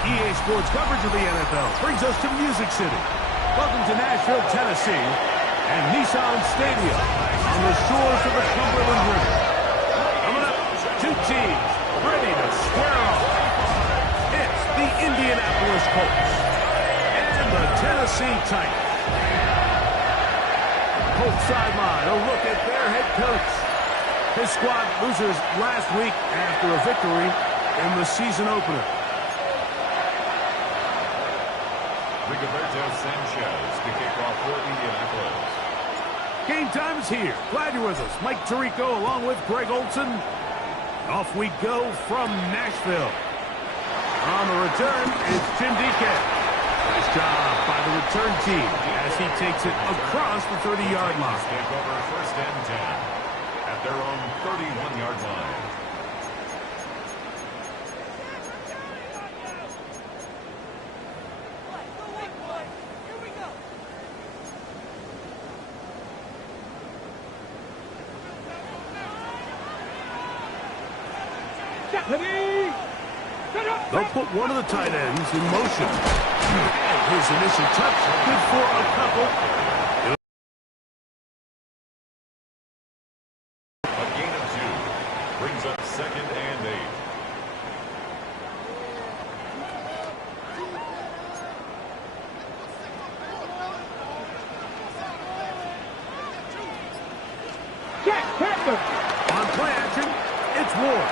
EA Sports coverage of the NFL brings us to Music City. Welcome to Nashville, Tennessee, and Nissan Stadium on the shores of the Cumberland River. Coming up, two teams ready to square off. It's the Indianapolis Colts and the Tennessee Titans. Colts sideline, a look at their head coach. His squad loses last week after a victory in the season opener. Rigoberto Sanchez to kick off for Indianapolis. Game time is here. Glad you're with us. Mike Tirico along with Greg Olson. Off we go from Nashville. On the return is Jim Deacon. Nice job by the return team as he takes it across the 30-yard line. Take over 1st and 10 at their own 31-yard line. They'll put one of the tight ends in motion. And his initial touch, good for a couple. A gain of 2 brings up 2nd and 8. On play action, it's Ward.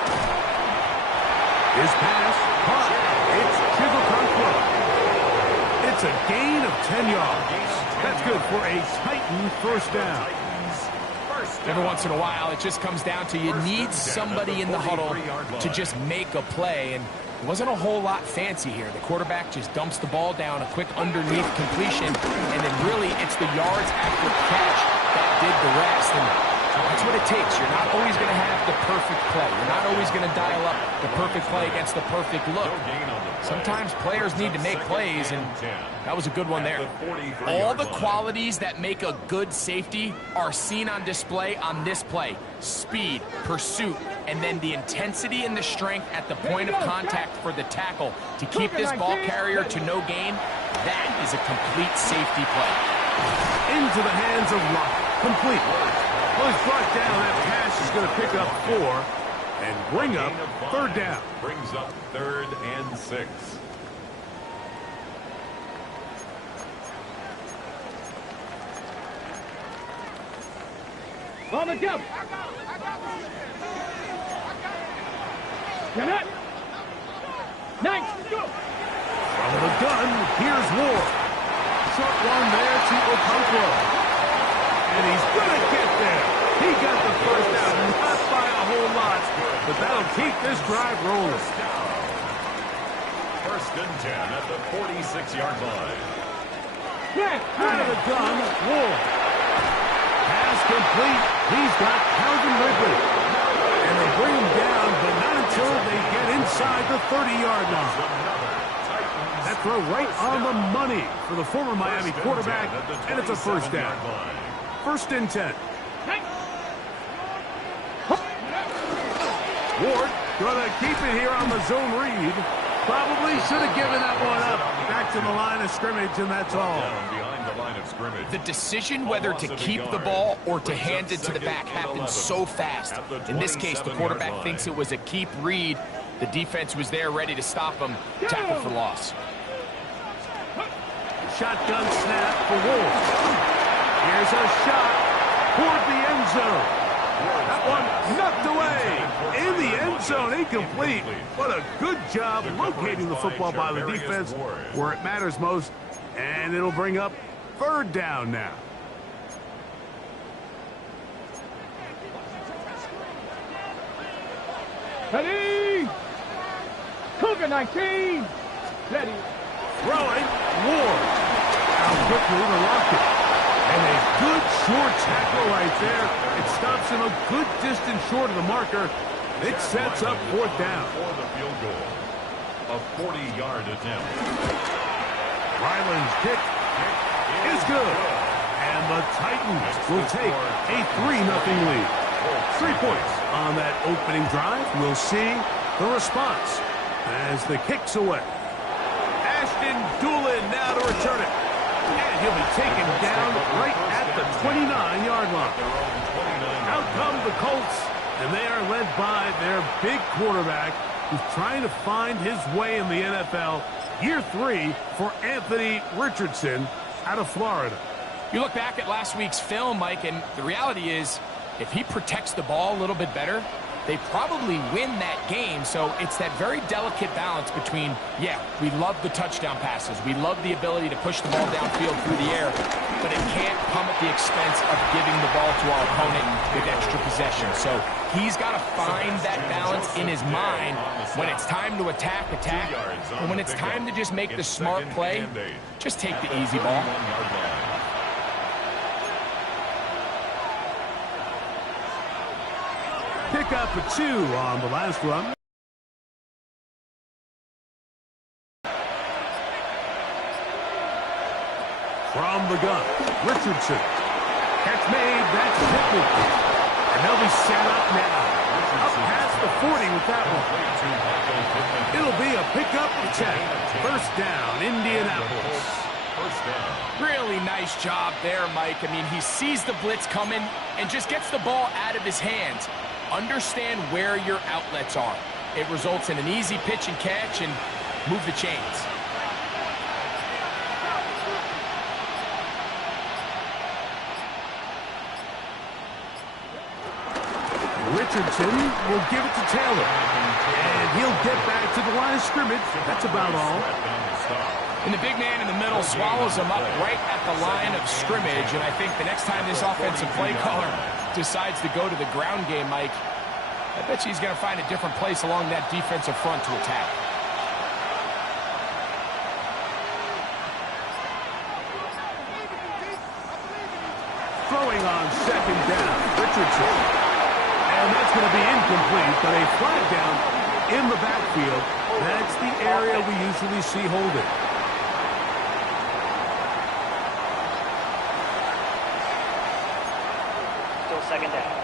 His pass, caught. It's Chivalconquo. It's a gain of 10 yards. That's good for a Titan first down. Every once in a while, it just comes down to you need somebody in the huddle to just make a play, and it wasn't a whole lot fancy here. The quarterback just dumps the ball down, a quick underneath completion, and then really it's the yards after catch that did the rest. And that's what it takes. You're not always going to have the perfect play. You're not always going to dial up the perfect play against the perfect look. Sometimes players need to make plays, and that was a good one there. All the qualities that make a good safety are seen on display on this play. Speed, pursuit, and then the intensity and the strength at the point of contact for the tackle to keep this ball carrier to no gain. That is a complete safety play. Into the hands of Locke. Complete. Well, he's brought down. That pass is going to pick up 4 and bring up 3rd down. Brings up 3rd and 6. On the jump. Get it. Nice. From the gun, here's Ward. Short one there to Okonkwo. And he's going to get there. He got the first down, not by a whole lot, but that'll keep this drive rolling. 1st and 10 at the 46-yard line. Out of the gun, Ward. Pass complete. He's got Calvin Ridley. And they bring him down, but not until they get inside the 30-yard line. That throw right on the money for the former Miami quarterback, and it's a first down. 1st and 10. Ward Gonna keep it here on the zone read. Probably should have given that one up. Back to the line of scrimmage, and that's all. Behind the line of scrimmage. The decision whether to keep the ball or to hand it to the back happens so fast. In this case, the quarterback thinks it was a keep read. The defense was there ready to stop him. Tackle for loss. Shotgun snap for Wolves. Here's a shot toward the end zone. That one knocked away. In the end zone, incomplete. What a good job locating the football by the defense where it matters most. And it'll bring up third down now. Ready. Cougar 19. Ready. Throwing, Ward. How quickly the rocket. And a good short tackle right there. It stops him a good distance short of the marker. It sets up fourth down. For the field goal. A 40-yard attempt. Ryland's kick is good. And the Titans will take a 3-0 lead. 3 points on that opening drive. We'll see the response as the kick's away. Ashton Doolin now to return it. And he'll be taken down right at the 29-yard line. Out come the Colts, and they are led by their big quarterback who's trying to find his way in the NFL. Year 3 for Anthony Richardson out of Florida. You look back at last week's film, Mike, and the reality is if he protects the ball a little bit better, they probably win that game. So it's that very delicate balance between, yeah, we love the touchdown passes. We love the ability to push the ball downfield through the air, but it can't come at the expense of giving the ball to our opponent with extra possession. So he's got to find that balance in his mind when it's time to attack, and when it's time to just make the smart play, just take the easy ball. Pick up a 2 on the last run. From the gun, Richardson. Catch made, that's Pittman. And they'll be set up now. Up past the 40 with that one. It'll be a pickup attack. First down, Indianapolis. First down. Really nice job there, Mike. I mean, he sees the blitz coming and just gets the ball out of his hands. Understand where your outlets are. It results in an easy pitch and catch and move the chains. Richardson will give it to Taylor. And he'll get back to the line of scrimmage. That's about all. And the big man in the middle swallows him up right at the line of scrimmage. And I think the next time this offensive play caller decides to go to the ground game, Mike, I bet you he's going to find a different place along that defensive front to attack. Throwing on second down, Richardson. And that's going to be incomplete, but a flag down in the backfield. That's the area we usually see holding. Still second down.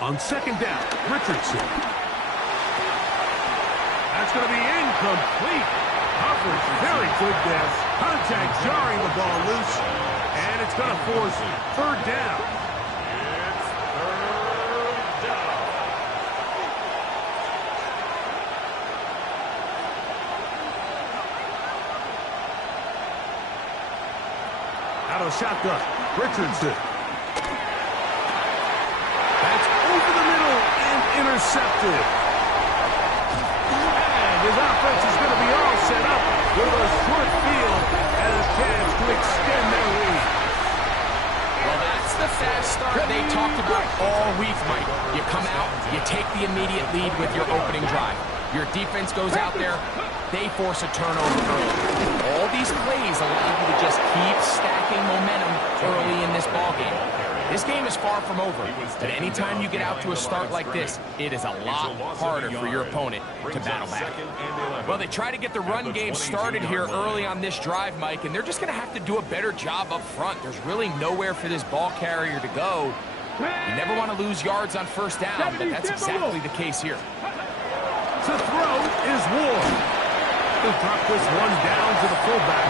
On second down, Richardson. That's going to be incomplete. Coverage very good there. Contact jarring the ball loose. And it's going to force third down. It's third down. Out of shotgun, Richardson. Over the middle and intercepted. And his offense is going to be all set up with a short field and a chance to extend their lead. Well, that's the fast start they talked about all week, Mike. You come out, you take the immediate lead with your opening drive. Your defense goes out there, they force a turnover early. All these plays allow you to just keep stacking momentum early in this ballgame. This game is far from over, but anytime you get out to a start like this, it is a lot harder for your opponent to battle back. Well, they try to get the run game started here early on this drive, Mike, and they're just going to have to do a better job up front. There's really nowhere for this ball carrier to go. You never want to lose yards on first down, but that's exactly the case here. To throw is Ward. He'll drop this one down to the fullback.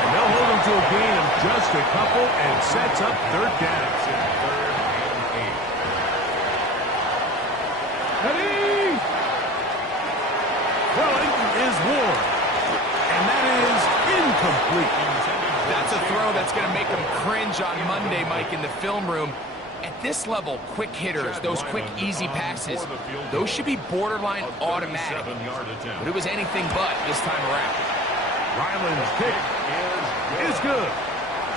And they'll hold him to a gain of just a couple and sets up third down. Ready? Throwing is Ward. And that is incomplete. That's a throw that's going to make them cringe on Monday, Mike, in the film room. At this level, quick hitters, those quick, easy passes, those should be borderline automatic. But it was anything but this time around. Ryland's kick is good.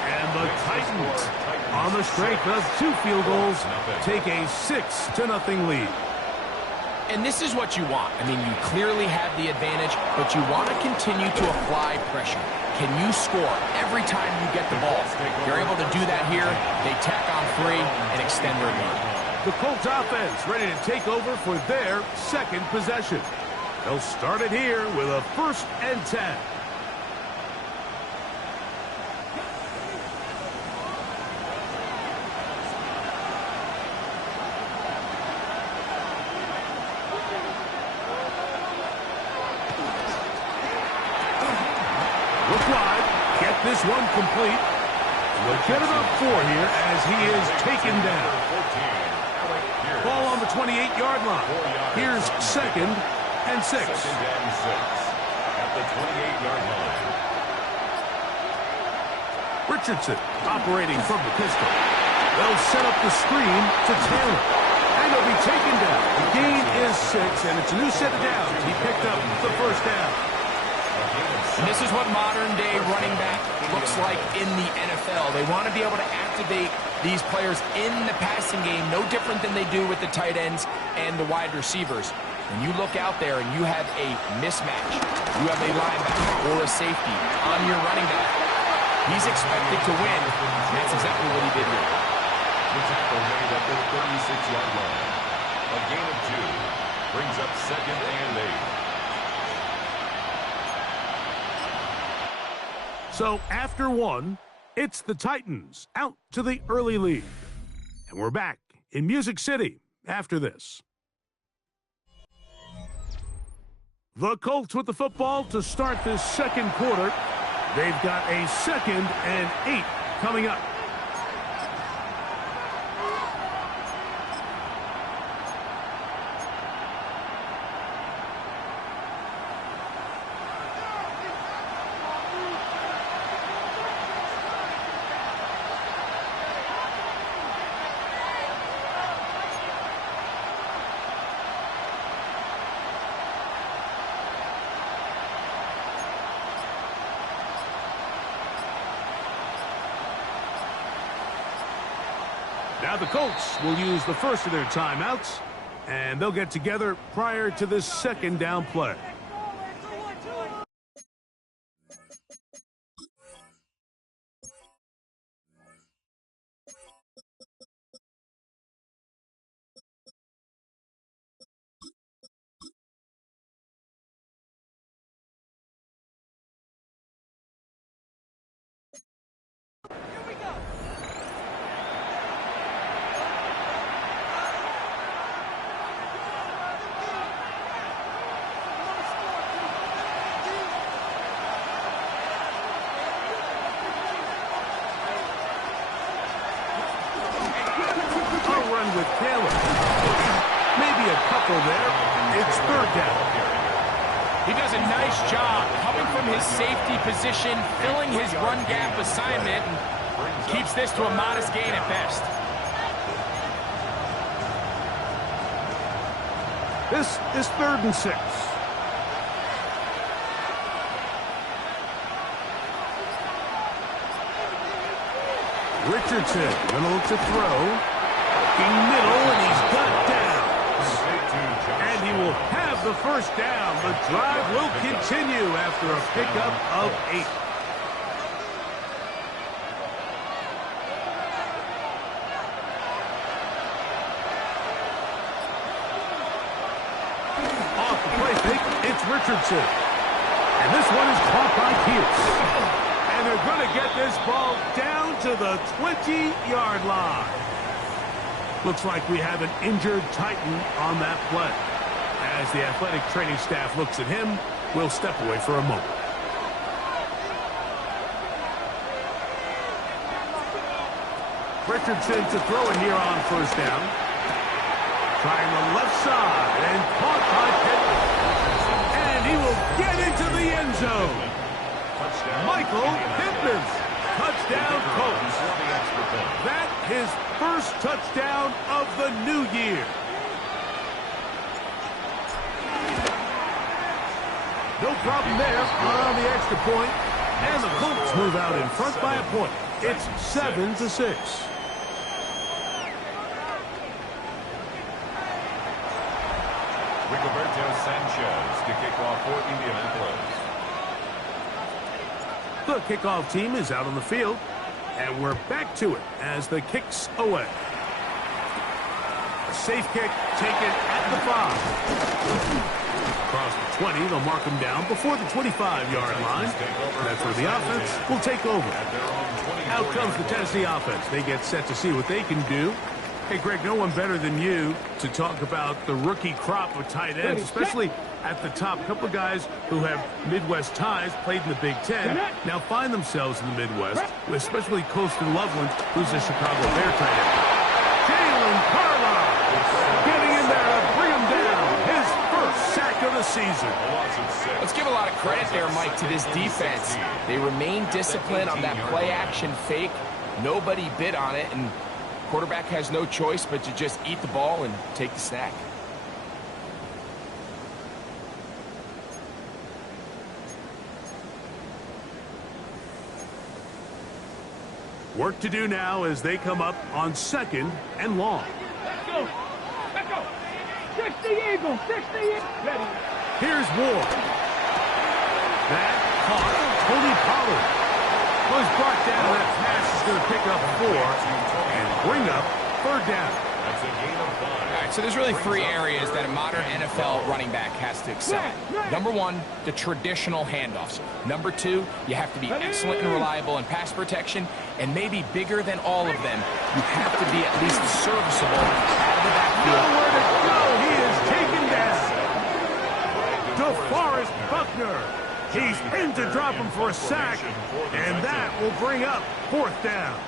And the Titans, on the strength of 2 field goals, take a 6-0 lead. And this is what you want. I mean, you clearly have the advantage, but you want to continue to apply pressure. Can you score every time you get the ball? If you're able to do that here, they tack on 3 and extend their lead. The Colts offense ready to take over for their second possession. They'll start it here with a 1st and 10. Look wide, get this one complete. We'll get it up 4 here as he is taken down. Ball on the 28-yard line. Here's 2nd and 6. At the 28-yard line. Richardson operating from the pistol. They'll set up the screen to Taylor. And he'll be taken down. The gain is 6, and it's a new set of downs. He picked up the 1st down. And this is what modern-day running back looks like in the NFL. They want to be able to activate these players in the passing game, no different than they do with the tight ends and the wide receivers. When you look out there and you have a mismatch, you have a linebacker or a safety on your running back, he's expected to win, and that's exactly what he did here. Puts it away at the 36-yard line. A gain of 2 brings up 2nd and 8. So after 1, it's the Titans out to the early lead. And we're back in Music City after this. The Colts with the football to start this second quarter. They've got a 2nd and 8 coming up. Now the Colts will use the first of their timeouts, and they'll get together prior to this 2nd down play. With Taylor. Maybe a couple there. It's 3rd down. He does a nice job coming from his safety position, filling his run gap assignment, and keeps this to a modest gain at best. This is 3rd and 6. Richardson gonna look to throw. Middle, and he's got down. And he will have the 1st down. The drive will continue after a pickup of 8. Richardson. And this one is caught by Pierce. And they're going to get this ball down to the 20-yard line. Looks like we have an injured Titan on that play. As the athletic training staff looks at him, we'll step away for a moment. Richardson to throw it here on first down. Trying the left side and caught by Pittman. And he will get into the end zone. Michael Pittman. Touchdown Colts. That his first touchdown of the new year. No problem there on the extra point. And the Colts move out in front by a point. It's 7-6. Rigoberto Sanchez to kick off for Indianapolis. The kickoff team is out on the field, and we're back to it as the kick's away. A safe kick taken at the 5. Across the 20, they'll mark him down before the 25-yard line. That's where the offense will take over. Out comes the Tennessee offense. They get set to see what they can do. Hey, Greg, no one better than you to talk about the rookie crop of tight ends, especially at the top. A couple of guys who have Midwest ties, played in the Big Ten, now find themselves in the Midwest, especially Colston Loveland, who's a Chicago Bear tight end. Jalen Carlisle getting in there to bring him down. His first sack of the season. Let's give a lot of credit there, Mike, to this defense. They remain disciplined on that play-action fake. Nobody bid on it, and quarterback has no choice but to just eat the ball and take the snack. Work to do now as they come up on 2nd and long. Let's go. Let's go. 60 Eagles. 60 Eagles. Ready. Here's Ward. That caught Tony Pollard. Was brought down. That pass is going to pick up 4 and bring up 3rd down. That's a gain of 5. All right, so there's really 3 areas that a modern NFL running back has to excel at. Number 1, the traditional handoffs. Number 2, you have to be excellent and reliable in pass protection. And maybe bigger than all of them, you have to be at least serviceable out of the backfield. Nowhere to go. He is taken down. DeForest Buckner. He's in to drop him for a sack, and that will bring up 4th down.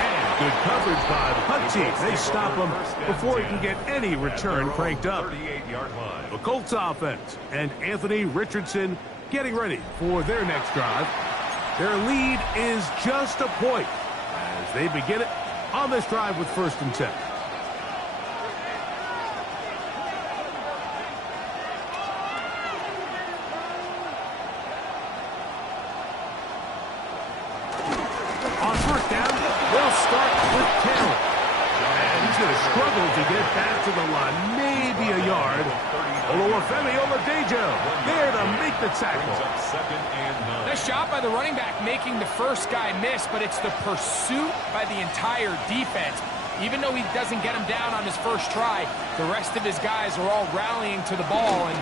And good coverage by the punt team. They stop him before he can get any return cranked up. 38-yard line. The Colts offense and Anthony Richardson getting ready for their next drive. Their lead is just a point as they begin it on this drive with 1st and 10. On 1st down, they'll start with Taylor. And he's going to struggle to get back to the line, maybe a yard. Oluwafemi Oladejo there to make the tackle. Nice job by the running back making the first guy miss, but it's the pursuit by the entire defense. Even though he doesn't get him down on his first try, the rest of his guys are all rallying to the ball, and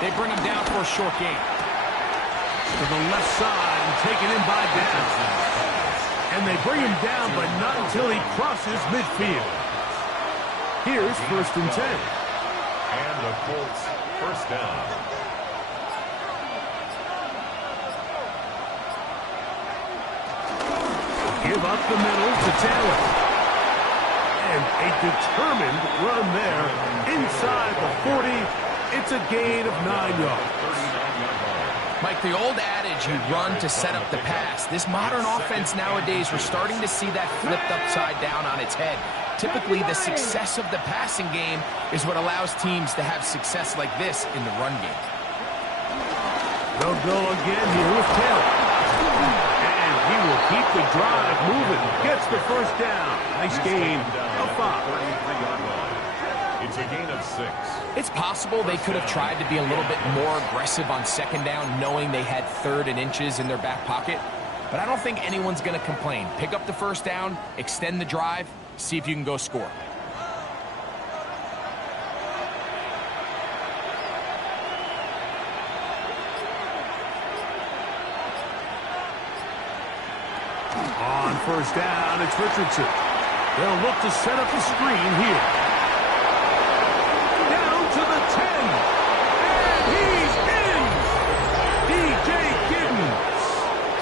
they bring him down for a short gain. To the left side and taken in by Downs. And they bring him down, but not until he crosses midfield. Here's 1st and 10. And the Colts 1st down. Give up the middle to Taylor. And a determined run there inside the 40. It's a gain of 9 yards. Mike, the old adage, you run to set up the pass. This modern offense nowadays, we're starting to see that flipped upside down on its head. Typically, the success of the passing game is what allows teams to have success like this in the run game. They'll go again here with Taylor. And he will keep the drive moving. Gets the 1st down. Nice gain of 5. It's a gain of 6. It's possible they could have tried to be a little bit more aggressive on 2nd down, knowing they had 3rd and inches in their back pocket. But I don't think anyone's going to complain. Pick up the 1st down, extend the drive, see if you can go score. On first down, it's Richardson. They'll look to set up the screen here. Down to the 10. And he's in! DJ Giddens.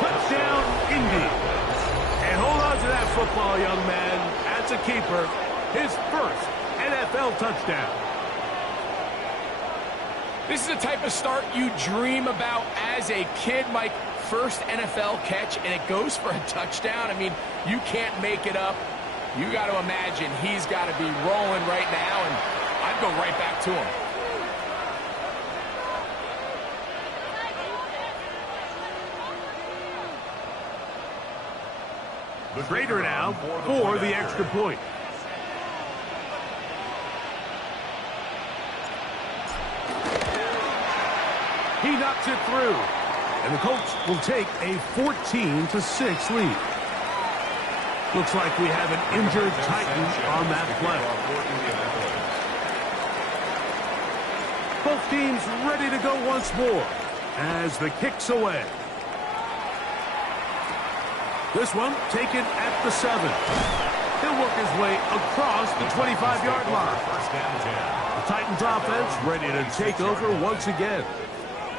Touchdown, Indy. And hold on to that football, young man. That's a keeper. His first NFL touchdown. This is the type of start you dream about as a kid, Mike. First NFL catch, and it goes for a touchdown. I mean, you can't make it up. You got to imagine he's got to be rolling right now, and I'd go right back to him. The Raider now for the extra point. He knocks it through. And the Colts will take a 14-6 lead. Looks like we have an injured Titan on that play. Both teams ready to go once more as the kick's away. This one taken at the 7. He'll work his way across the 25-yard line. The Titans offense ready to take over once again.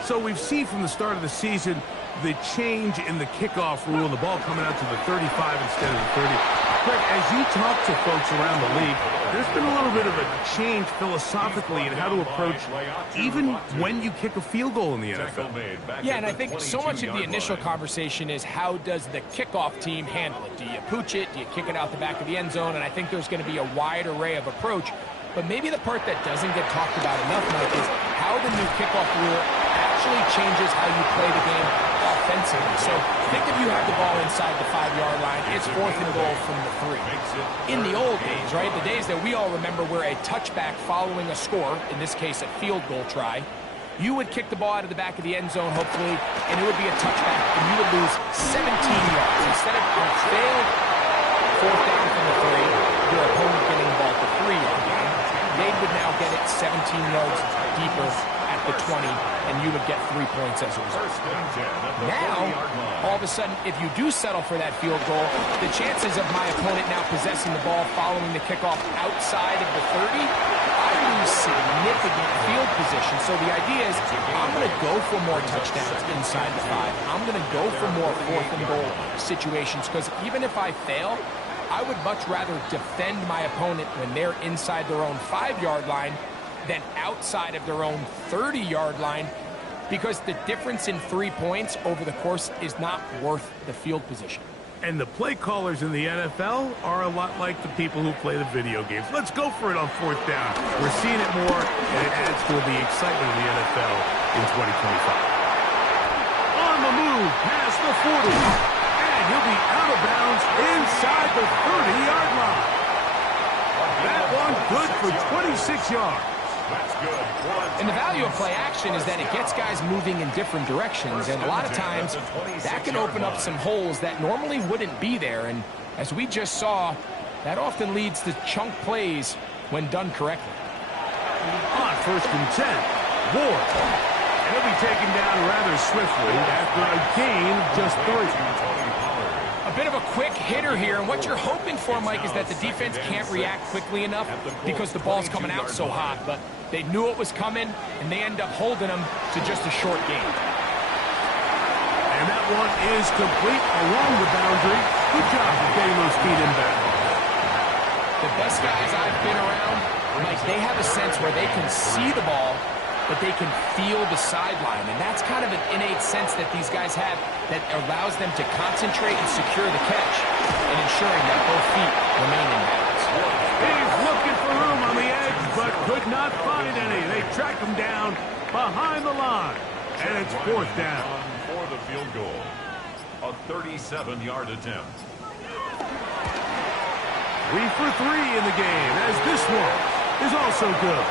So we've seen from the start of the season the change in the kickoff rule, the ball coming out to the 35 instead of the 30. Greg, as you talk to folks around the league, there's been a little bit of a change philosophically in how to approach even when you kick a field goal in the NFL. Yeah, and I think so much of the initial conversation is how does the kickoff team handle it? Do you pooch it? Do you kick it out the back of the end zone? And I think there's going to be a wide array of approach. But maybe the part that doesn't get talked about enough, Mike, is how the new kickoff rule actually changes how you play the game offensively. So think if you have the ball inside the 5-yard line, it's 4th and goal from the 3. In the old days, right, the days that we all remember where a touchback following a score, in this case a field goal try, you would kick the ball out of the back of the end zone, hopefully, and it would be a touchback, and you would lose 17 yards. Instead of a failed 4th down from the 3, your opponent getting the ball at the 3-yard line, they would now get it 17 yards deeper at the 20, and you would get 3 points as a result. Now, all of a sudden, if you do settle for that field goal, the chances of my opponent now possessing the ball following the kickoff outside of the 30, I lose significant field position. So the idea is I'm going to go for more touchdowns inside the 5. I'm going to go for more 4th and goal situations, because even if I fail, I would much rather defend my opponent when they're inside their own 5-yard line than outside of their own 30-yard line, because the difference in 3 points over the course is not worth the field position. And the play callers in the NFL are a lot like the people who play the video games. Let's go for it on 4th down. We're seeing it more, and it adds to the excitement of the NFL in 2025. On the move, past the 40. And he'll be out of bounds inside the 30-yard line. That one good for 26 yards. That's good. And the value of play action is that it gets guys moving in different directions, and a lot of times that can open up some holes that normally wouldn't be there. And as we just saw, that often leads to chunk plays when done correctly. On 1st and 10, Ward. And he'll be taken down rather swiftly after a gain of just 3. A bit of a quick hitter here, and what you're hoping for, Mike, is that the defense can't react quickly enough because the ball's coming out so hot, but they knew it was coming, and they end up holding them to just a short gain. And that one is complete along the boundary. Good job of getting those feet in back. The best guys I've been around, Mike, they have a sense where they can see the ball, but they can feel the sideline. And that's kind of an innate sense that these guys have that allows them to concentrate and secure the catch and ensuring that both feet remain in balance. He's looking for room on the edge, but could not find any. They track him down behind the line. And it's 4th down. For the field goal. A 37-yard attempt. 3 for 3 in the game, as this one is also good.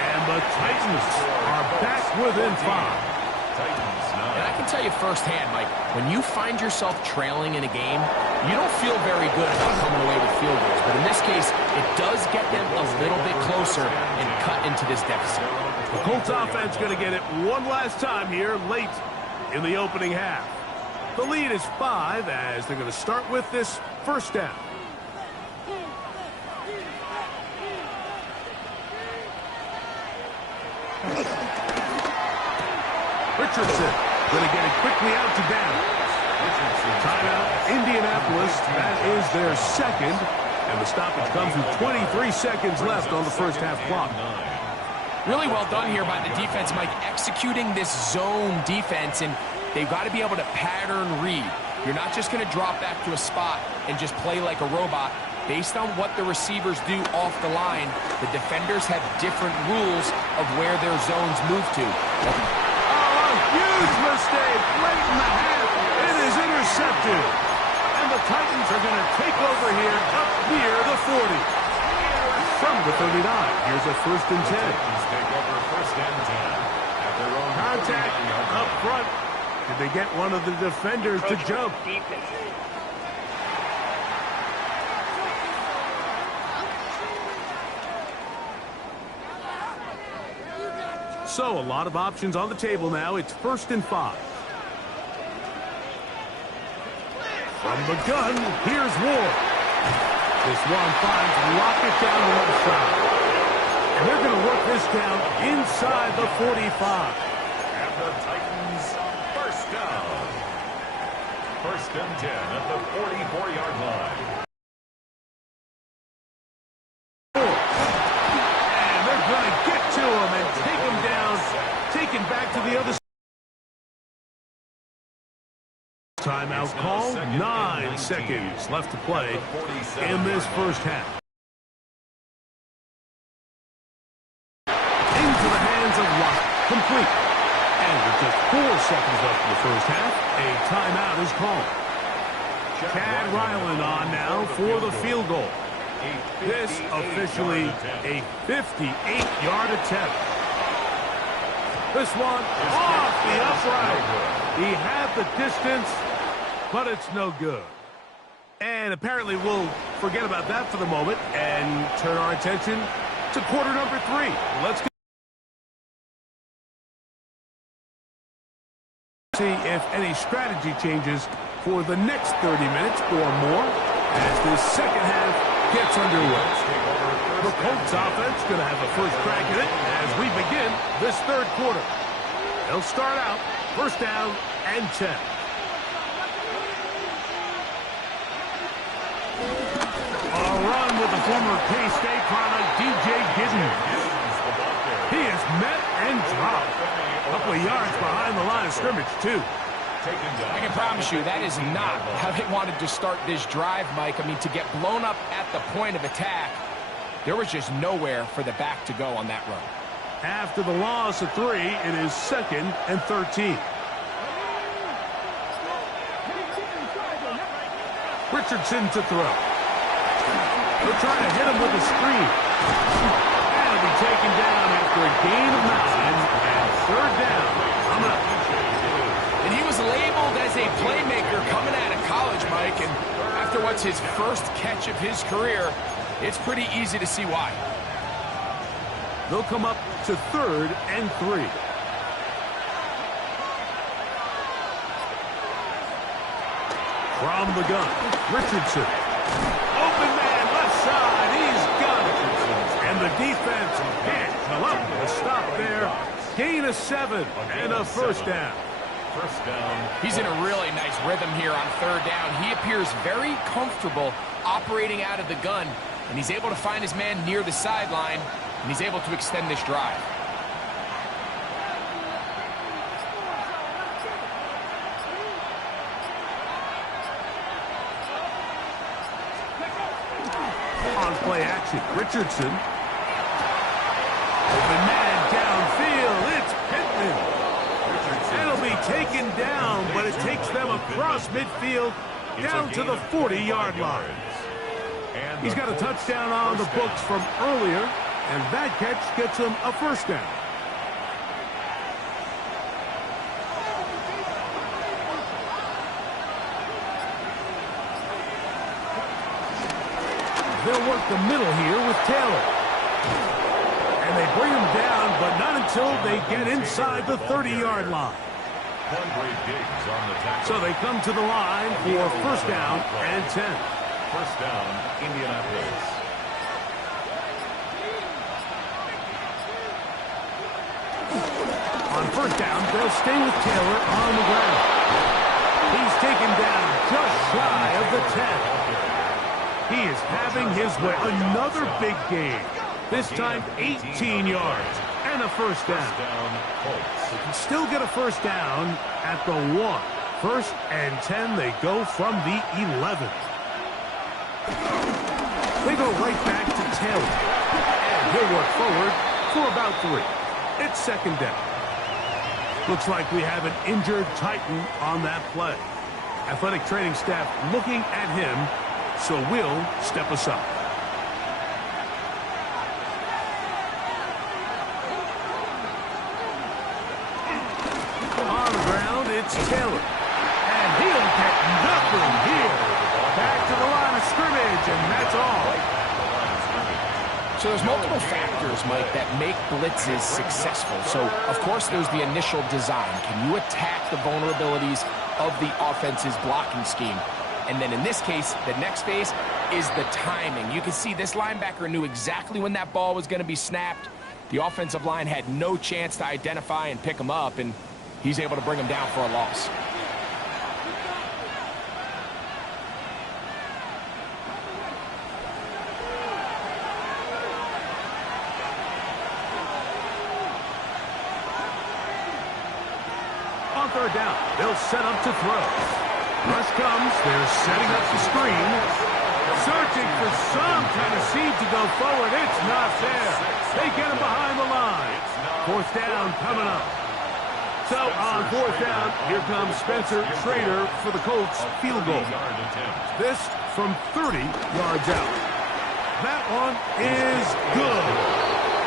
And the Titans are back within 5. Titans now. And I can tell you firsthand, Mike, when you find yourself trailing in a game, you don't feel very good about coming away with field goals. But in this case, it does get them a little bit closer and cut into this deficit. The Colts offense going to get it one last time here late in the opening half. The lead is 5 as they're going to start with this first down. Richardson going to get it quickly out to down. Timeout, Indianapolis. That is their second. And the stoppage comes with 23 seconds left on the first half clock. Really well done here by the defense, Mike, executing this zone defense, and they've got to be able to pattern read. You're not just going to drop back to a spot and just play like a robot. Based on what the receivers do off the line, the defenders have different rules of where their zones move to. Huge mistake late in the half. It is intercepted. And the Titans are going to take over here up near the 40. From the 39, here's a 1st and 10. Take over 1st and 10. At their own Contact up front. Did they get one of the defenders to jump? So a lot of options on the table now. It's 1st and 5. From the gun, here's Ward. This one finds Lockett down the left side. And they're going to work this down inside the 45. And the Titans, 1st down. 1st and 10 at the 44-yard line. And they're going to get to him and take him down, taken back to the other side. Timeout call, 9 seconds left to play in this first half. Into the hands of Lockett, complete. And with just 4 seconds left in the first half, a timeout is called. Chad Ryland on now for the field goal. This officially a 58-yard attempt. This one off the upright. He had the distance, but it's no good. And apparently we'll forget about that for the moment and turn our attention to quarter number 3. Let's go. See if any strategy changes for the next 30 minutes or more as this second half gets underway. The Colts offense going to have a first crack at it as we begin this third quarter. They'll start out 1st down and 10. A run with the former K-State product, DJ Giddens. He is met and dropped. A couple of yards behind the line of scrimmage, too. I can promise you that is not how they wanted to start this drive, Mike. I mean, to get blown up at the point of attack, there was just nowhere for the back to go on that run. After the loss of 3, it is 2nd and 13. Richardson to throw. They're trying to hit him with a screen. And he'll be taken down after a gain of 9 and 3rd down. Coming up. And he was labeled as a playmaker coming out of college, Mike, and after what's his first catch of his career, it's pretty easy to see why. They'll come up to 3rd and 3. From the gun, Richardson. Open man, left side, he's got it. And the defense can't come up with a stop there. Gain of 7 and a 1st down. 1st down. He's in a really nice rhythm here on 3rd down. He appears very comfortable operating out of the gun, and he's able to find his man near the sideline, and he's able to extend this drive. On play action, Richardson. Open man downfield, it's Pittman. It'll be taken down, but it takes them across midfield down to the 40-yard line. He's got a touchdown on the books from earlier, and that catch gets him a 1st down. they'll work the middle here with Taylor. And they bring him down, but not until they get inside the 30-yard line. So they come to the line for first down and 10. First down, Indianapolis. On first down, they'll stay with Taylor on the ground. He's taken down just shy of the 10. He is having his way. Another big game. This time 18 yards and a first down. They can still get a first down at the 1. First and 10, they go from the 11. They go right back to Taylor. And he'll work forward for about 3. It's second down. Looks like we have an injured Titan on that play. Athletic training staff looking at him, so we'll step aside. On the ground, it's Taylor. And he'll get nothing here. Back to the line of scrimmage, and that's all. So there's multiple factors, Mike, that make blitzes successful. So, of course, there's the initial design. Can you attack the vulnerabilities of the offense's blocking scheme? And then in this case, the next phase is the timing. You can see this linebacker knew exactly when that ball was going to be snapped. The offensive line had no chance to identify and pick him up, and he's able to bring him down for a loss. On third down, they'll set up to throw. Rush comes, they're setting up the screen. Searching for some kind of seed to go forward. It's not there. They get him behind the line. Fourth down coming up. So on fourth down, here comes Spencer Schrader for the Colts field goal. This from 30 yards out. That one is good.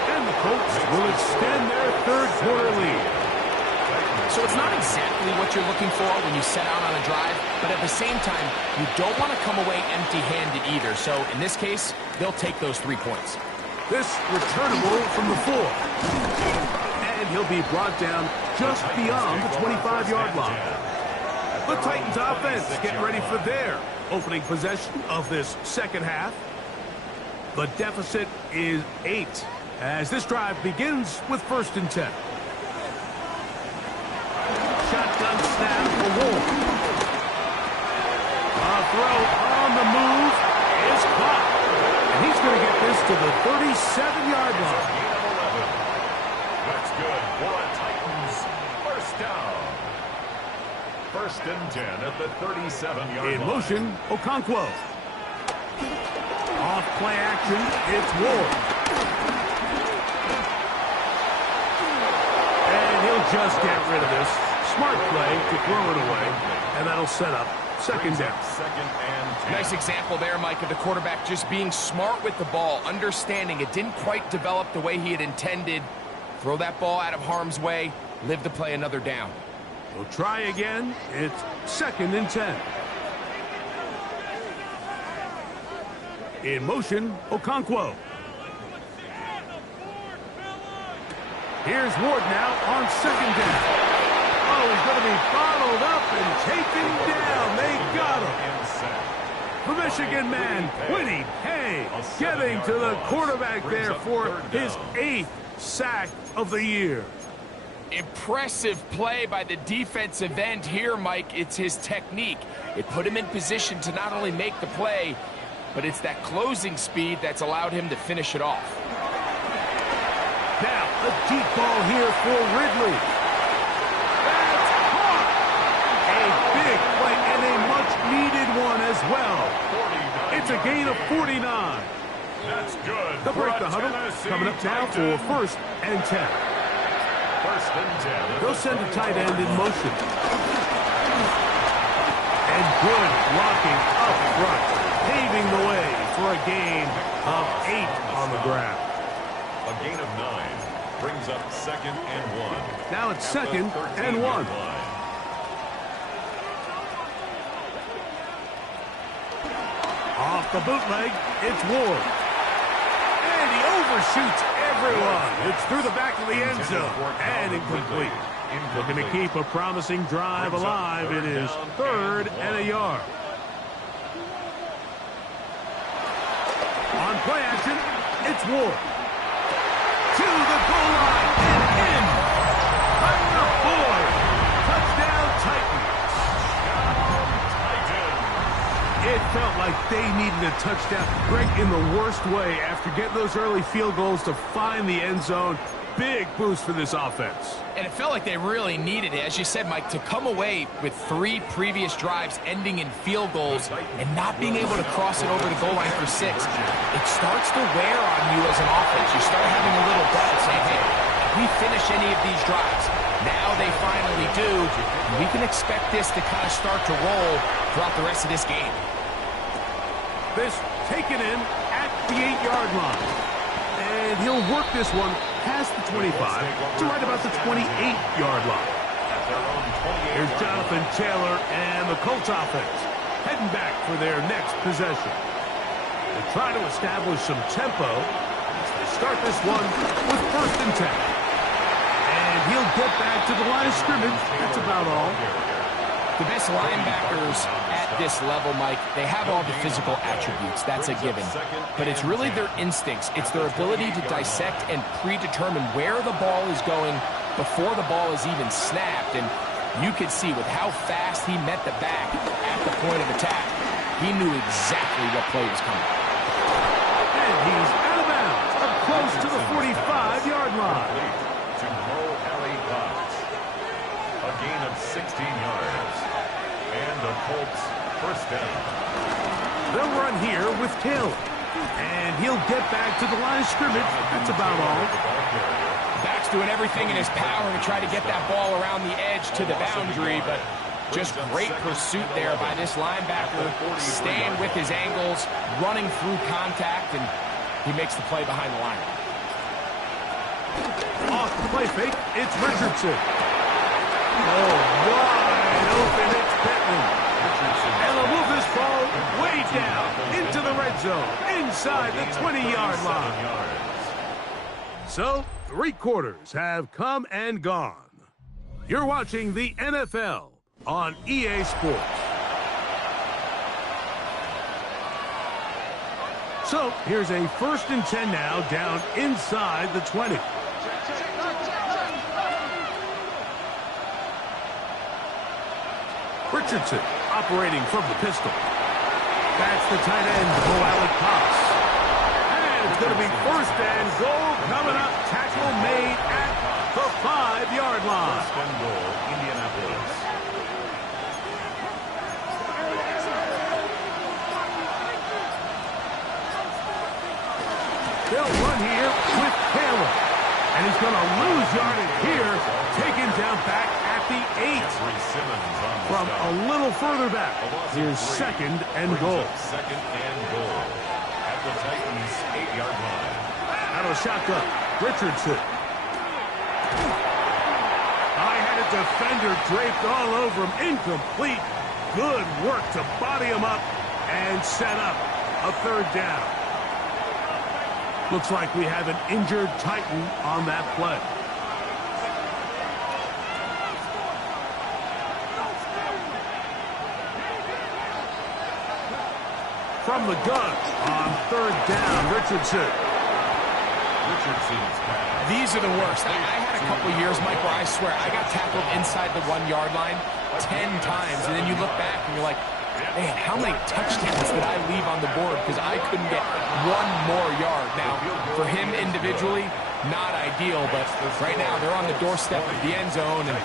And the Colts will extend their third quarter lead. So it's not exactly what you're looking for when you set out on a drive, but at the same time, you don't want to come away empty-handed either. So in this case, they'll take those 3 points. This returnable from the 4. And he'll be brought down just beyond the 25-yard line. The Titans offense getting ready for their opening possession of this second half. The deficit is 8 as this drive begins with first and 10. Shotgun snap for Wolf. A throw on the move is caught. And he's going to get this to the 37-yard line. That's good for a Titans first down. First and 10 at the 37-yard line. In motion, Okonkwo. Off play action, it's Wolf. And he'll just get rid of this. Smart play to throw it away, and that'll set up second down. Second and 10. Nice example there, Mike, of the quarterback just being smart with the ball, understanding it didn't quite develop the way he had intended. Throw that ball out of harm's way, live to play another down. We'll try again. It's second and 10. In motion, Okonkwo. Here's Ward now on second down. Oh, he's going to be bottled up and taken down. They got him. The Michigan man, Winnie Hay, getting to the quarterback there for his 8th sack of the year. Impressive play by the defensive end here, Mike. It's his technique. It put him in position to not only make the play, but it's that closing speed that's allowed him to finish it off. Now, a deep ball here for Ridley. That's caught! A big play and a much-needed one as well. It's a gain of 49. That's good. The break the huddle coming up now for first and 10. First and 10. They'll send a tight end in motion. And good blocking up front, paving the way for a gain of 8 on the ground. A gain of 9 brings up second and 1. Now it's second and 1. Off the bootleg, it's Ward. And he overshoots everyone. It's through the back of the end zone and incomplete. Looking to keep a promising drive alive. It is 3rd and a yard. On play action, it's Ward. To the goal line and in. Right up board. Touchdown Titans. It felt like they needed a touchdown. Greg, in the worst way, after getting those early field goals to find the end zone. Big boost for this offense. And it felt like they really needed it. As you said, Mike, to come away with 3 previous drives ending in field goals and not being able to cross it over the goal line for 6, it starts to wear on you as an offense. You start having a little doubt saying, hey, if we finish any of these drives, now they finally do, and we can expect this to kind of start to roll throughout the rest of this game. This taken in at the 8-yard line. And he'll work this one past the 25 to right about the 28-yard line. Here's Jonathan Taylor and the Colts offense heading back for their next possession. They try to establish some tempo as they start this one with 1st and 10. And he'll get back to the line of scrimmage. That's about all. The best linebackers at this level, Mike, they have all the physical attributes. That's a given. But it's really their instincts. It's their ability to dissect and predetermine where the ball is going before the ball is even snapped. And you could see with how fast he met the back at the point of attack, he knew exactly what play was coming. And he's out of bounds, up close to the 45-yard line. A gain of 16 yards. And the Colts 1st down. They'll run here with Taylor. And he'll get back to the line of scrimmage. That's about all. Back's doing everything in his power to try to get that ball around the edge to the boundary, but just great pursuit there by this linebacker, staying with his angles, running through contact, and he makes the play behind the line. Off the play fake, it's Richardson. Oh, wide open, it's Pittman. And they'll move this ball way down into the red zone, inside the 20-yard line. So, 3 quarters have come and gone. You're watching the NFL on EA Sports. So, here's a 1st and 10 now, down inside the 20. Richardson operating from the pistol. That's the tight end, Alec Cox. And it's going to be 1st and goal coming up. Tackle made at the 5-yard line. 1st and goal, Indianapolis. They'll run here with Taylor. And he's going to lose yardage here. Taken down back at the 8. From a little further back, here's 2nd and goal. 2nd and goal at the Titans' 8-yard line. Out of a shotgun, Richardson. I had a defender draped all over him. Incomplete. Good work to body him up and set up a 3rd down. Looks like we have an injured Titan on that play. From the gun on 3rd down, Richardson. Richardson's pass. These are the worst. I had a couple years, Mike, where I swear I got tackled inside the 1-yard line 10 times, and then you look back and you're like, man, how many touchdowns did I leave on the board because I couldn't get 1 more yard? Now, for him individually, not ideal, but right now they're on the doorstep of the end zone, and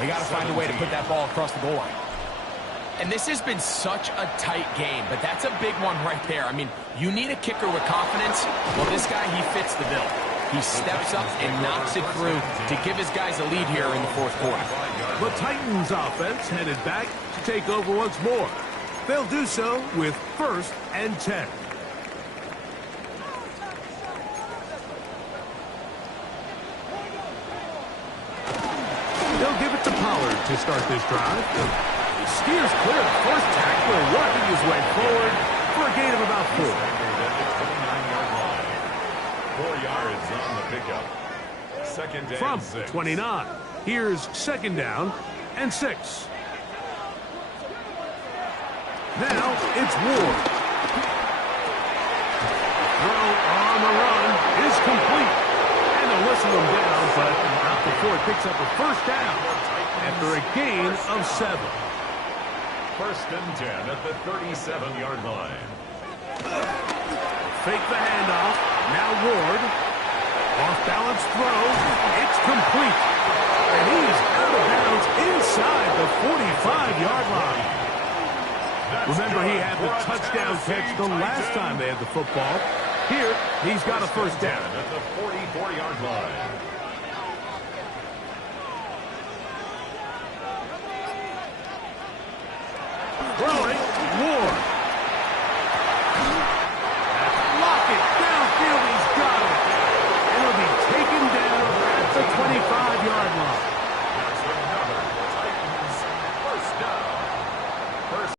they got to find a way to put that ball across the goal line. And this has been such a tight game, but that's a big one right there. I mean, you need a kicker with confidence. Well, this guy, he fits the bill. He steps up and knocks it through to give his guys a lead here in the 4th quarter. The Titans offense headed back to take over once more. They'll do so with 1st and 10. They'll give it to Pollard to start this drive. He steers clear. First tackler working his way forward. for a gain of about 4. At the 29-yard line. 4 yards on the pickup. Second down, From 6. 29. Here's second down and 6. Now it's Ward. Throw on the run is complete. And they'll whistle him down, but not before it picks up a first down after a gain of 7. First and 10 at the 37-yard line. Fake the handoff. Now Ward. Off-balance throw. It's complete. And he's out of bounds inside the 45-yard line. Remember, he had the touchdown catch the last time they had the football. Here, he's got a first down. At the 44-yard line. Throwing, Ward. Lockett, downfield, he's got it. And he'll be taken down at the 25-yard line. That's another Titans first down. First.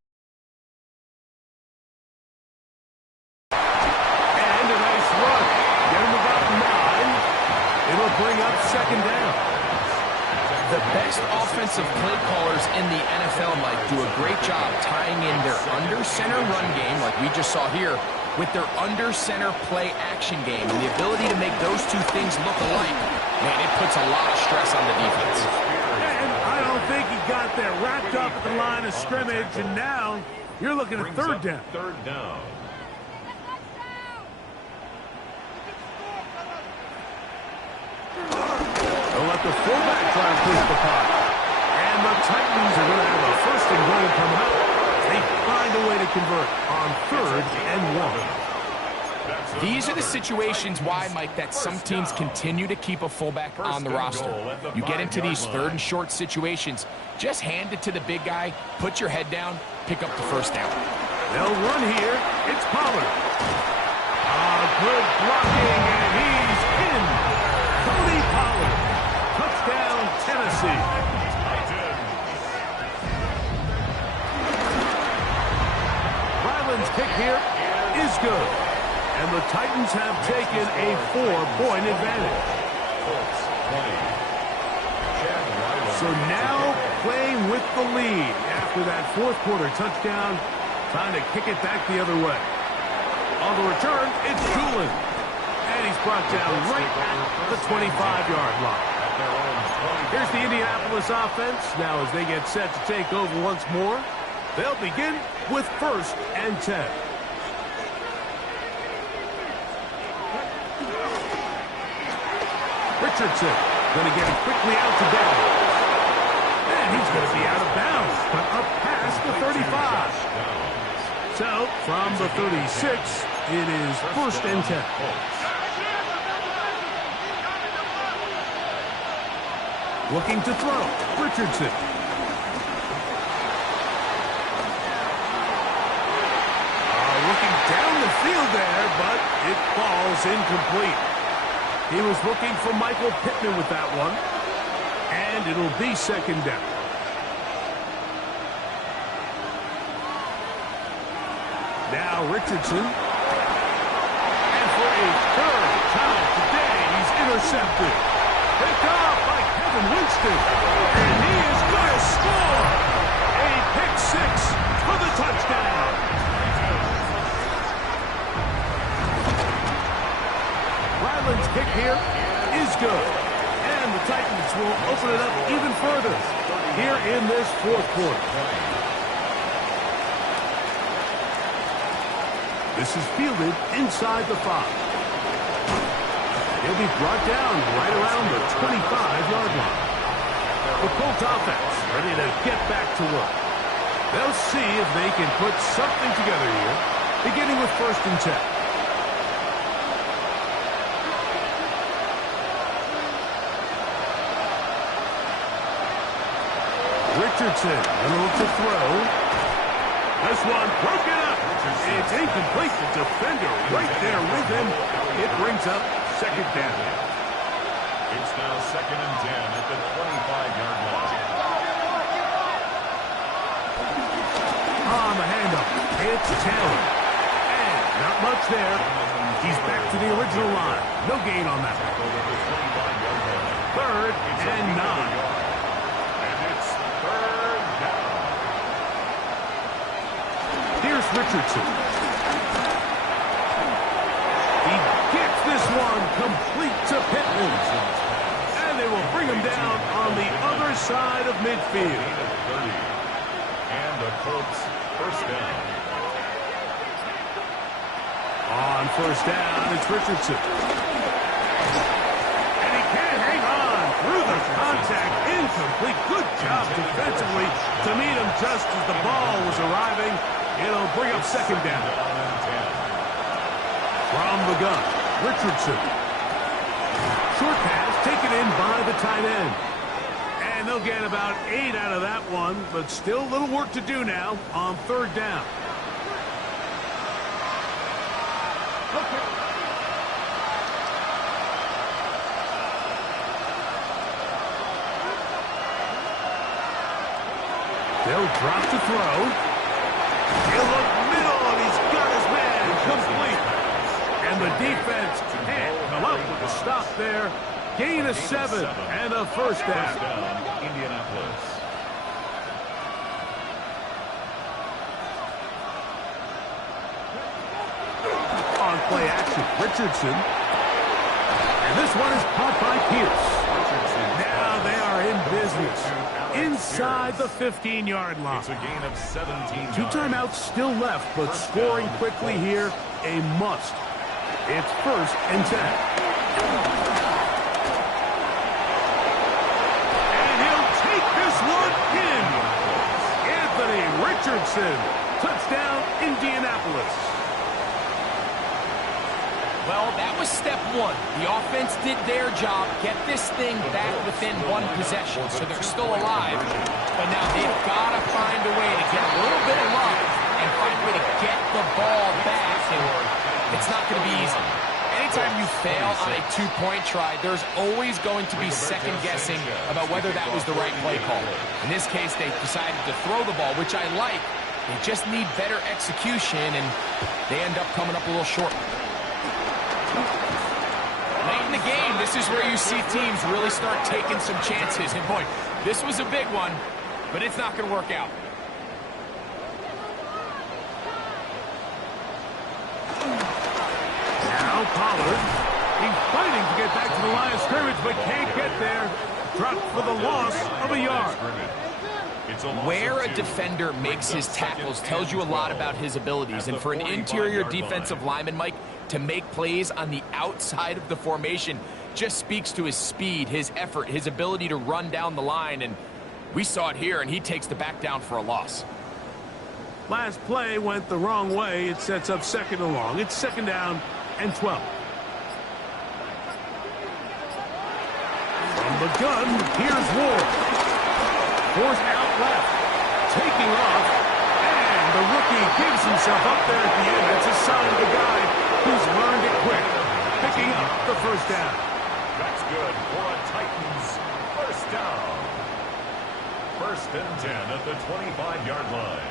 And a nice run. Get him about 9. It'll bring up second down. The best offensive play callers in the NFL, Mike, do a great job tying in their under-center run game, like we just saw here, with their under-center play action game. And the ability to make those two things look alike, man, it puts a lot of stress on the defense. And I don't think he got there. Wrapped up at the line of scrimmage, and now you're looking at third down. Third down. They'll let the fullback try and push the puck. And the Titans are going to have a first and goal coming up. They find a way to convert on 3rd and 1. These are the situations why, Mike, that some teams continue to keep a fullback on the roster. You get into these 3rd and short situations, just hand it to the big guy, put your head down, pick up the first down. They'll run here. It's Pollard. Good blocking, and he's in. Tony Pollard. Touchdown, Tennessee. Ryland's kick here is good. And the Titans have taken a 4-point advantage. So now playing with the lead after that 4th quarter touchdown. Time to kick it back the other way. On the return, it's Doolin. And he's brought down right at the 25-yard line. Here's the Indianapolis offense. Now as they get set to take over once more, they'll begin with 1st and 10. Richardson going to get it quickly out to Bell. And he's going to be out of bounds, but up past the 35. So, from the 36, it is 1st and 10. Looking to throw, Richardson. Looking down the field there, but it falls incomplete. He was looking for Michael Pittman with that one. And it'll be second down. Now Richardson. And for a 3rd time today, he's intercepted. Picked off by Kevin Winston. And he is going to score. A pick 6 for the touchdown. Ryland's kick here is good. And the Titans will open it up even further here in this 4th quarter. This is fielded inside the 5. He'll be brought down right around the 25-yard line. The Colts offense ready to get back to work. They'll see if they can put something together here, beginning with 1st and 10. Richardson, a little to throw. This one broken up. It's incomplete. The defender right there with him. It brings up second down. It's now 2nd and 10 at the 25-yard line. On the handoff, it's Taylor. Not much there. He's back to the original line. No gain on that. 3rd and 9. And it's 3rd down. Here's Richardson. He gets this one complete to Pittman. And they will bring him down on the other side of midfield. And the Colts first down. On first down, it's Richardson. And he can't hang on through the contact. Incomplete. Good job defensively to meet him just as the ball was arriving. It'll bring up second down. From the gun, Richardson. Short pass taken in by the tight end. And they'll get about 8 out of that one, but still a little work to do now on 3rd down. They'll drop to throw. He'll look middle, and he's got his man complete. And the defense can't come up with a stop there. Gain of 7 and a first down. Indianapolis. On play action, Richardson. And this one is caught by Pierce. Now they are in business. Inside the 15-yard line. It's a gain of 17 2 timeouts still left, but scoring quickly here, a must. It's 1st and 10. And he'll take this one in. Anthony Richardson. Touchdown, Indianapolis. Well, that was step 1. The offense did their job, get this thing back within 1 possession, so they're still alive. But now they've got to find a way to get a little bit of luck and find a way to get the ball back, and it's not going to be easy. Anytime you fail on a 2-point try, there's always going to be second-guessing about whether that was the right play call. In this case, they decided to throw the ball, which I like. They just need better execution, and they end up coming up a little short. Late in the game, this is where you see teams really start taking some chances. And boy, this was a big one, but it's not going to work out. Now Pollard. He's fighting to get back to the line of scrimmage, but can't get there. Dropped for the loss of a yard. Where a defender makes his tackles tells you a lot about his abilities. And for an interior defensive lineman, Mike, to make plays on the outside of the formation just speaks to his speed, his effort, his ability to run down the line. And we saw it here, and he takes the back down for a loss. Last play went the wrong way. It sets up 2nd and long. It's 2nd down and 12. From the gun, here's Ward. Forced out left. Taking off. And the rookie gives himself up there at the end. It's a sign of the guy who's learned it quick. Picking up the first down. That's good for a Titans first down. 1st and 10 at the 25-yard line.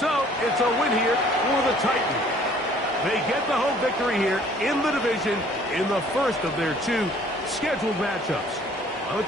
So, it's a win here for the Titans. They get the home victory here in the division in the first of their 2 scheduled matchups.